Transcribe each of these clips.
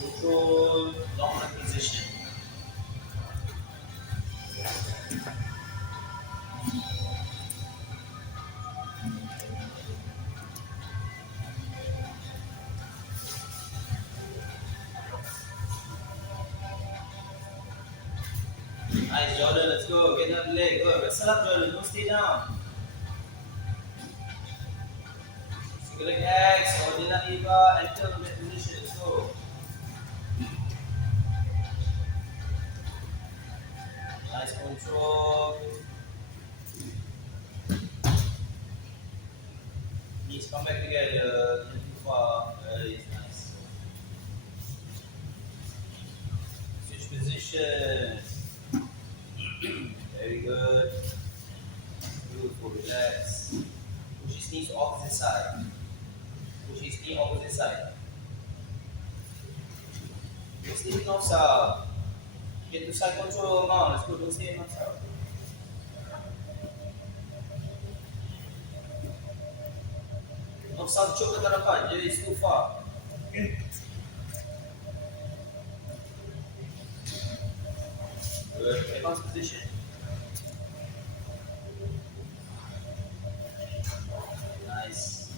Control long position. Nice, Jordan. Let's go. Get that leg. Good. Wrestle up, Jordan. Don't stay down. Single leg X. Ordinary Eva. Enter that position. Let's go. Nice control. Knees come back together. Not too far. Very nice. Switch position. Very good. Beautiful. Relax. Push his knees to opposite side. Push his knee opposite side. Don't stay north south. Get to side control now. Let's go. Don't stay north south. North south choke ke hadapan. Jadi it's too far. Good. Advanced position. Nice.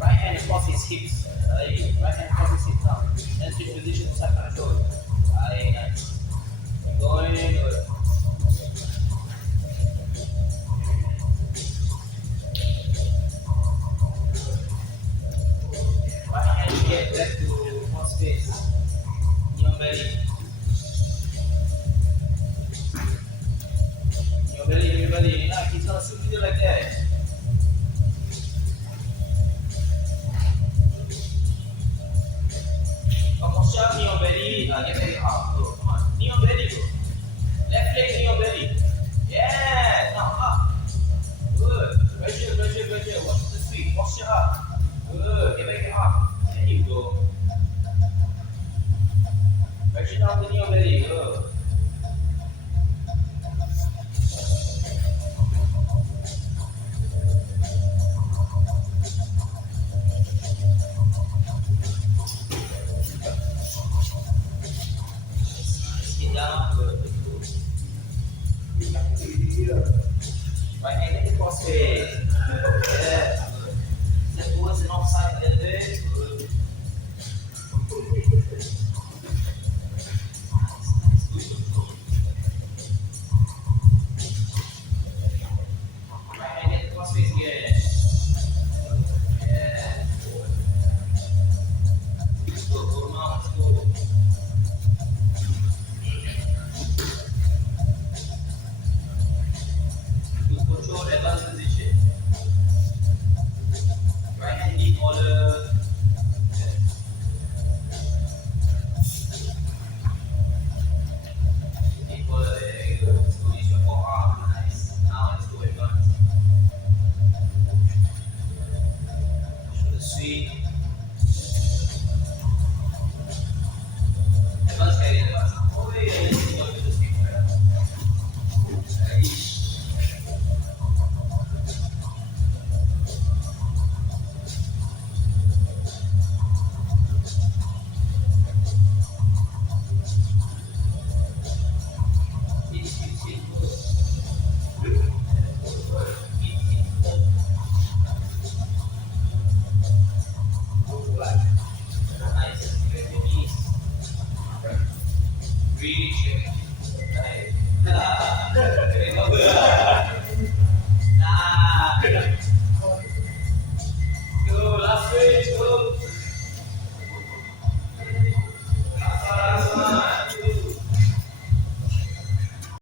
Right hand across his hips. Right hand across his hips now. And switch position to side control. Nice. Keep going. Good. Right hand get back to front space. Knee on belly. Knee on belly, knee on belly. Nah, he's gonna shoot you like that. Posture, knee on belly, get belly up. Go, come on. Knee on belly, go. Left leg, knee on belly. Yeah, now up. Good. Pressure, pressure, pressure. Watch the sweep. Posture up. Good. Get back up. There you go. Pressure down the knee on belly. Good. Sit down. Good. Right hand get the cross face. Yeah. Step towards and offside a little bit. Good. Right hand get the cross face again. Yeah. Let's go. Go now. Let's go. Control advanced position. Right hand deep order. Deep order. There you go. Let's go. Use your forearm. Nice. Now let's go advance. Shoulder sweep. Advance carry advance. Oh, yeah.